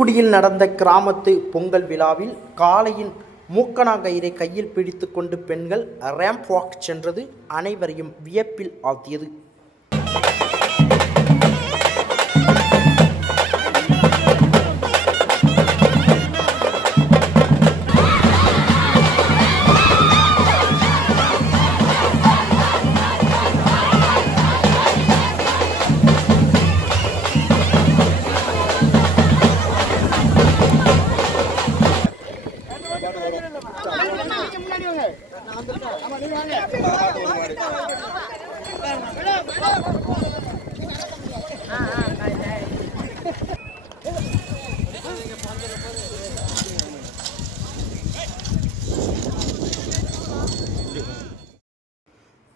தூத்துக்குடியில் நடந்த கிராமத்து பொங்கல் விழாவில் காளையின் மூக்கணாங்கயிறை கையில் பிடித்து கொண்டு பெண்கள் ரேம்ப் வாக் சென்றது அனைவரையும் வியப்பில் ஆழ்த்தியது.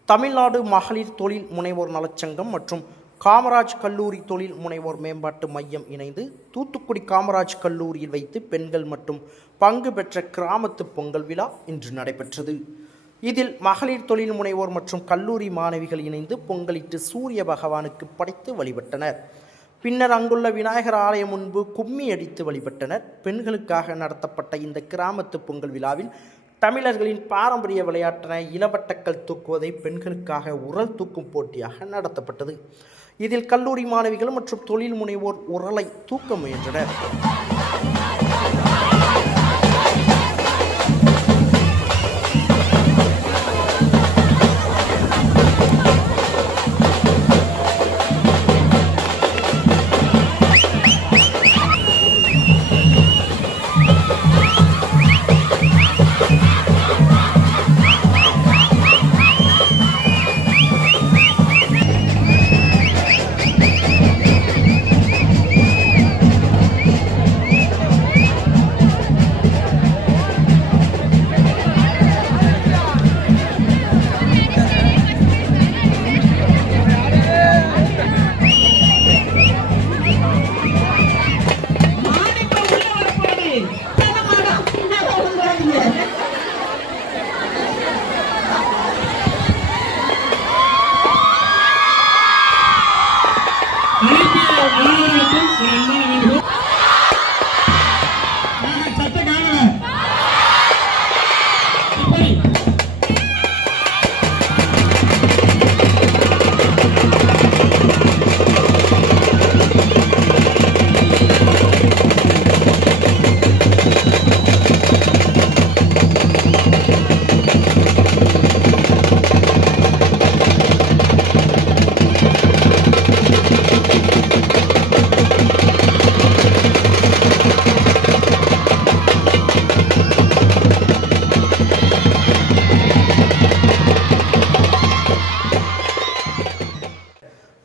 தமிழ்நாடு மகளிர் தொழில் முனைவோர் நலச்சங்கம் மற்றும் காமராஜ் கல்லூரி தொழில் முனைவோர் மேம்பாட்டு மையம் இணைந்து தூத்துக்குடி காமராஜ் கல்லூரியில் வைத்து பெண்கள் மற்றும் பங்கு பெற்ற கிராமத்து பொங்கல் விழா இன்று நடைபெற்றது. இதில் மகளிர் தொழில் முனைவோர் மற்றும் கல்லூரி மாணவிகள் இணைந்து பொங்கலிட்டு சூரிய பகவானுக்கு படைத்து வழிபட்டனர். பின்னர் அங்குள்ள விநாயகர் ஆலயம் முன்பு கும்மி அடித்து வழிபட்டனர். பெண்களுக்காக நடத்தப்பட்ட இந்த கிராமத்து பொங்கல் விழாவில் தமிழர்களின் பாரம்பரிய விளையாட்டான இளவட்டக்கல் தூக்குவதை பெண்களுக்காக உரல் தூக்கும் போட்டியாக நடத்தப்பட்டது. இதில் கல்லூரி மாணவிகள் மற்றும் தொழில் முனைவோர் உரலை தூக்க முயன்றனர்.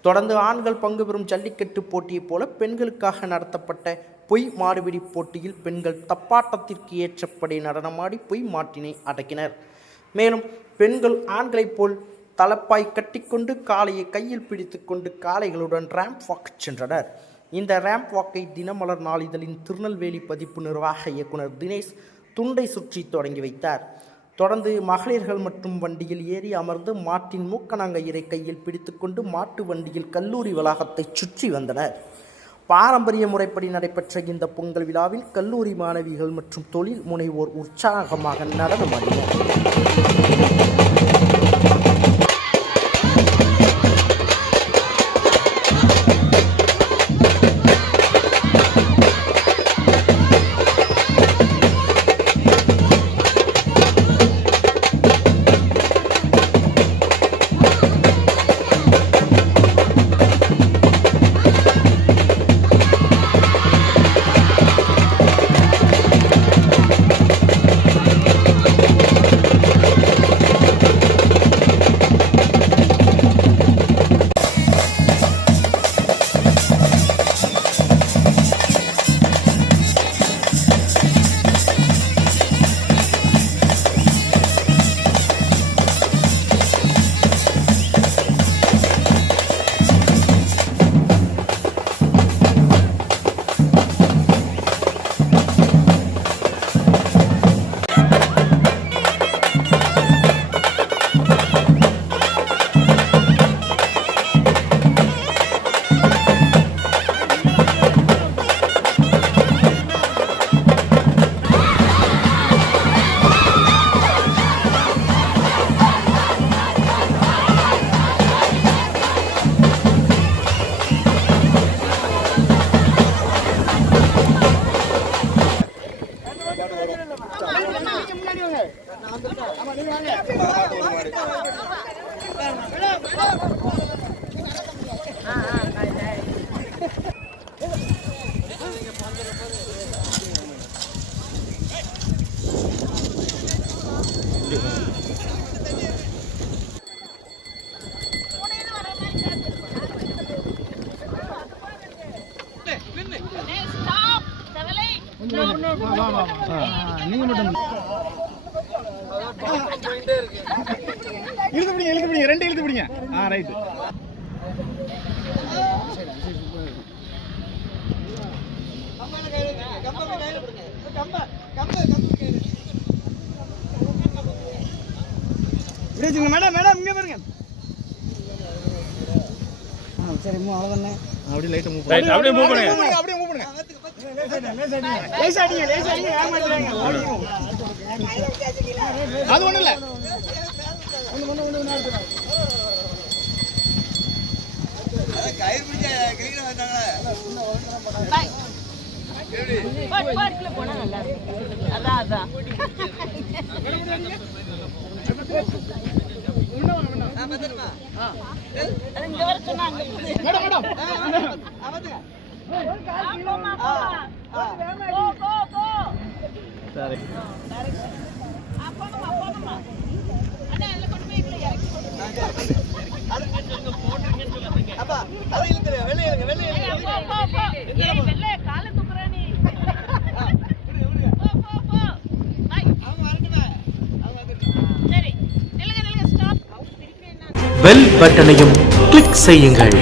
தொடர்ந்து ஆண்கள் பங்கு பெறும் ஜல்லிக்கட்டு போட்டியைப் போல பெண்களுக்காக நடத்தப்பட்ட பொய் மாடுபிடி போட்டியில் பெண்கள் தப்பாட்டத்திற்கு ஏற்றபடி நடனமாடி பொய் மாட்டினை அடக்கினர். மேலும் பெண்கள் ஆண்களைப் போல் தலப்பாய் கட்டிக்கொண்டு காளையை கையில் பிடித்து கொண்டு காளைகளுடன் ரேம்ப் வாக் சென்றனர். இந்த ரேம்ப் வாக்கை தினமலர் நாளிதழின் திருநெல்வேலி பதிப்பு நிர்வாக இயக்குனர் தினேஷ் துண்டை சுற்றி தொடங்கி வைத்தார். தொடர்ந்து மகளிர்கள் மற்றும் வண்டியில் ஏறி அமர்ந்து மாட்டின் மூக்கணாங்கயிறை கையில் பிடித்துக்கொண்டு மாட்டு வண்டியில் கல்லூரி வளாகத்தை சுற்றி வந்தனர். பாரம்பரிய முறைப்படி நடைபெற்ற இந்த பொங்கல் விழாவில் கல்லூரி மாணவிகள் மற்றும் தொழில் முனைவோர் உற்சாகமாக நடனமாடினர். நீங்க மட்டும் இழுத்து பிடிங்க ரெண்டு இழுத்து பிடிங்க. ரைட். மேடம் மேடம் இங்க பாருங்க. சரி அவ்வளவுதானே. அப்படியே லைட்டா மூவ் பண்ணுங்க. அப்படியே மூவ் பண்ணுங்க. அப்படியே மூவ் பண்ணுங்க. லேசா அடிங்க ஏமாத்துறாங்க. அது ஒண்ணு இல்ல. ஒண்ணு அத கயிறு பிடிச்ச கிரீன் வந்தாங்களே. பை. பார்க்ல போனா நல்லா இருக்கும். அதான். பத்திரமா. அது இங்க வர சொன்னாங்க. மேடம். அவதுங்க. ஒரு கால் கிலோ. போ. சரி. அப்போமா. அண்ணா எல்ல கொண்டு போய் இங்க இறக்கி போடுங்க. அது கொஞ்சம் போட்றீங்கன்னு சொல்லுங்க. அப்பா அது இழுத்துற வெளிய இழுங்க. போ. ஏய் வெள்ள கால தூக்குற நீ. போ. பை. அவங்க வரட்டுமே. சரி. நில்லுங்க ஸ்டாப். அவங்க திருப்பி என்ன? பெல் பட்டனையும் கிளிக் செய்யுங்கள்.